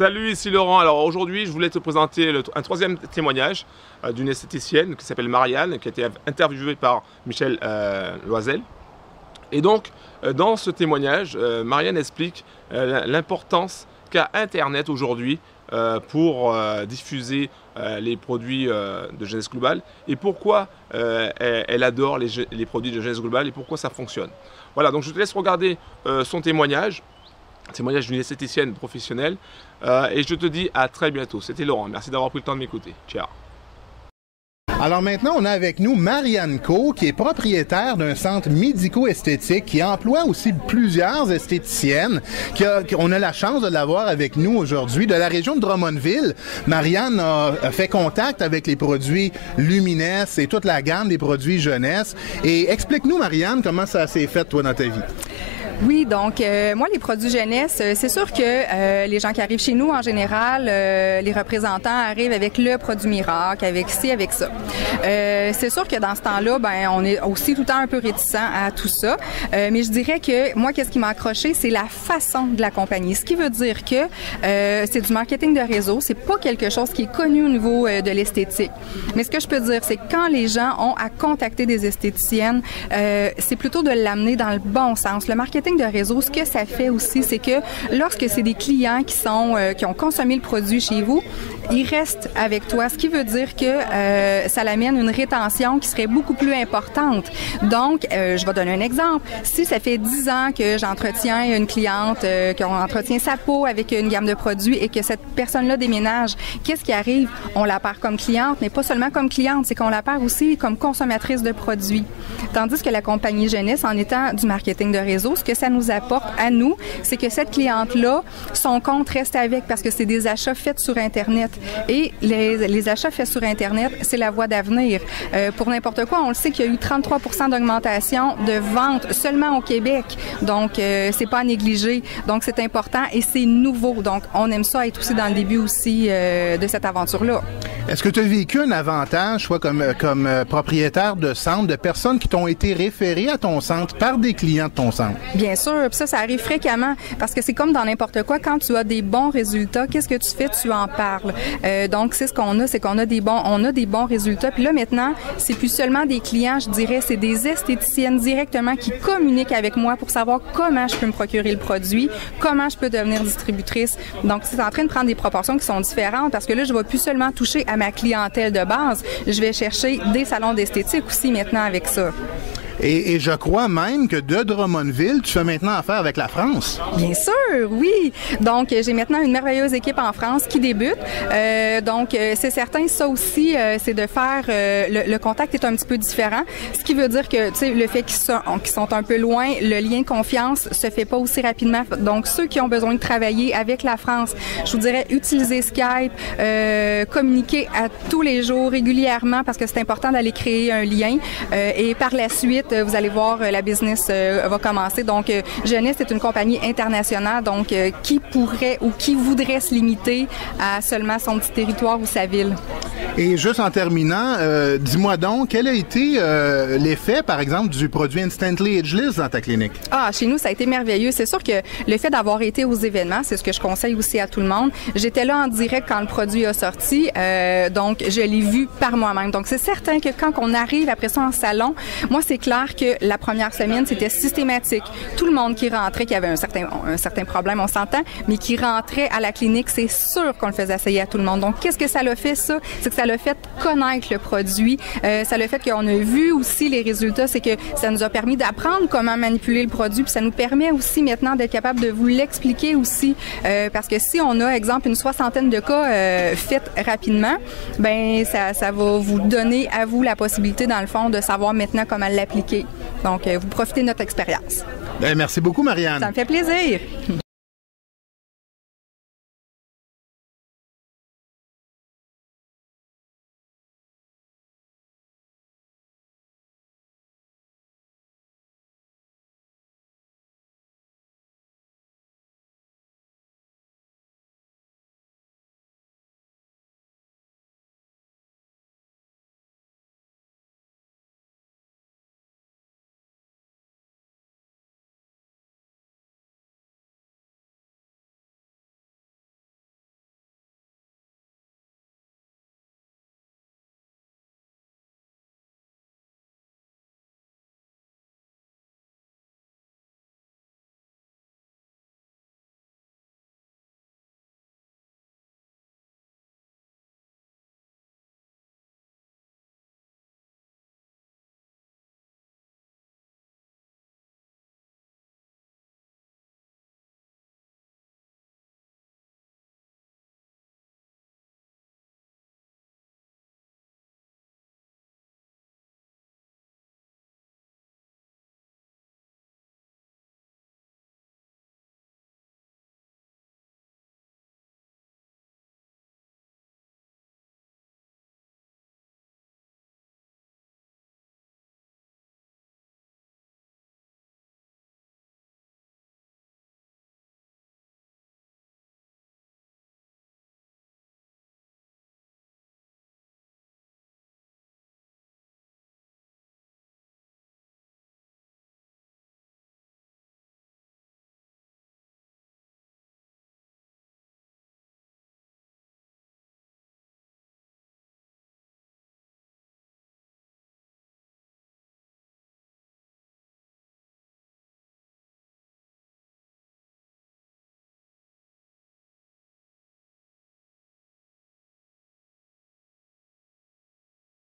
Salut, ici Laurent. Alors aujourd'hui, je voulais te présenter un troisième témoignage d'une esthéticienne qui s'appelle Marianne, qui a été interviewée par Michel Loisel. Et donc, dans ce témoignage, Marianne explique l'importance qu'a Internet aujourd'hui pour diffuser les produits de Jeunesse Globale et pourquoi elle adore les produits de Jeunesse Globale et pourquoi ça fonctionne. Voilà, donc je te laisse regarder son témoignage d'une esthéticienne professionnelle et je te dis à très bientôt. C'était Laurent, merci d'avoir pris le temps de m'écouter. Ciao. Alors maintenant, on a avec nous Marianne Co, qui est propriétaire d'un centre médico-esthétique qui emploie aussi plusieurs esthéticiennes. On a la chance de l'avoir avec nous aujourd'hui de la région de Drummondville. Marianne a fait contact avec les produits Lumines et toute la gamme des produits jeunesse. Et explique-nous, Marianne, comment ça s'est fait, toi, dans ta vie. Oui, donc moi, les produits jeunesse, c'est sûr que les gens qui arrivent chez nous, en général, les représentants arrivent avec le produit miracle, avec ci, avec ça. C'est sûr que dans ce temps-là, ben, on est aussi tout le temps un peu réticent à tout ça. Mais je dirais que moi, qu'est-ce qui m'a accroché, c'est la façon de l'accompagner. Ce qui veut dire que c'est du marketing de réseau, c'est pas quelque chose qui est connu au niveau de l'esthétique. Mais ce que je peux dire, c'est que quand les gens ont à contacter des esthéticiennes, c'est plutôt de l'amener dans le bon sens. Le marketing de réseau, ce que ça fait aussi, c'est que lorsque c'est des clients qui ont consommé le produit chez vous, ils restent avec toi, ce qui veut dire que ça l'amène une rétention qui serait beaucoup plus importante. Donc, je vais donner un exemple. Si ça fait 10 ans que j'entretiens une cliente, qu'on entretient sa peau avec une gamme de produits et que cette personne-là déménage, qu'est-ce qui arrive? On la perd comme cliente, mais pas seulement comme cliente, c'est qu'on la perd aussi comme consommatrice de produits. Tandis que la compagnie jeunesse, en étant du marketing de réseau, ce que ça nous apporte à nous, c'est que cette cliente-là, son compte reste avec parce que c'est des achats faits sur Internet. Et les achats faits sur Internet, c'est la voie d'avenir. Pour n'importe quoi, on le sait qu'il y a eu 33 % d'augmentation de ventes seulement au Québec. Donc, c'est pas à négliger. Donc, c'est important et c'est nouveau. Donc, on aime ça être aussi dans le début aussi de cette aventure-là. Est-ce que tu as vécu un avantage, soit comme propriétaire de centre, de personnes qui t'ont été référées à ton centre par des clients de ton centre? Bien sûr, puis ça arrive fréquemment parce que c'est comme dans n'importe quoi, quand tu as des bons résultats, qu'est-ce que tu fais? Tu en parles. Donc, c'est ce qu'on a, c'est qu'on a des bons résultats. Puis là, maintenant, c'est plus seulement des clients, je dirais, c'est des esthéticiennes directement qui communiquent avec moi pour savoir comment je peux me procurer le produit, comment je peux devenir distributrice. Donc, c'est en train de prendre des proportions qui sont différentes parce que là, je ne vais plus seulement toucher à ma clientèle de base, je vais chercher des salons d'esthétique aussi maintenant avec ça. Et je crois même que de Drummondville, tu fais maintenant affaire avec la France. Bien sûr, oui. Donc, j'ai maintenant une merveilleuse équipe en France qui débute. Donc, c'est certain, ça aussi, c'est de faire... le contact est un petit peu différent. Ce qui veut dire que, tu sais, le fait qu'ils sont un peu loin, le lien de confiance se fait pas aussi rapidement. Donc, ceux qui ont besoin de travailler avec la France, je vous dirais, utiliser Skype, communiquer à tous les jours, régulièrement, parce que c'est important d'aller créer un lien. Et par la suite, vous allez voir, la business va commencer. Donc, Jeunesse est une compagnie internationale, donc qui pourrait ou qui voudrait se limiter à seulement son petit territoire ou sa ville. Et juste en terminant, dis-moi donc, quel a été l'effet, par exemple, du produit Instantly Ageless dans ta clinique? Ah, chez nous, ça a été merveilleux. C'est sûr que le fait d'avoir été aux événements, c'est ce que je conseille aussi à tout le monde. J'étais là en direct quand le produit a sorti, donc je l'ai vu par moi-même. Donc, c'est certain que quand on arrive après ça en salon, moi, c'est clair que la première semaine, c'était systématique. Tout le monde qui rentrait, qui avait un certain problème, on s'entend, mais qui rentrait à la clinique, c'est sûr qu'on le faisait essayer à tout le monde. Donc, qu'est-ce que ça l'a fait, ça? C'est que ça l'a fait connaître le produit. Ça l'a fait qu'on a vu aussi les résultats. C'est que ça nous a permis d'apprendre comment manipuler le produit. Puis ça nous permet aussi maintenant d'être capable de vous l'expliquer aussi. Parce que si on a, exemple, une 60aine de cas faits rapidement, ben ça va vous donner à vous la possibilité, dans le fond, de savoir maintenant comment l'appliquer. Donc, vous profitez de notre expérience. Bien, merci beaucoup, Marianne. Ça me fait plaisir.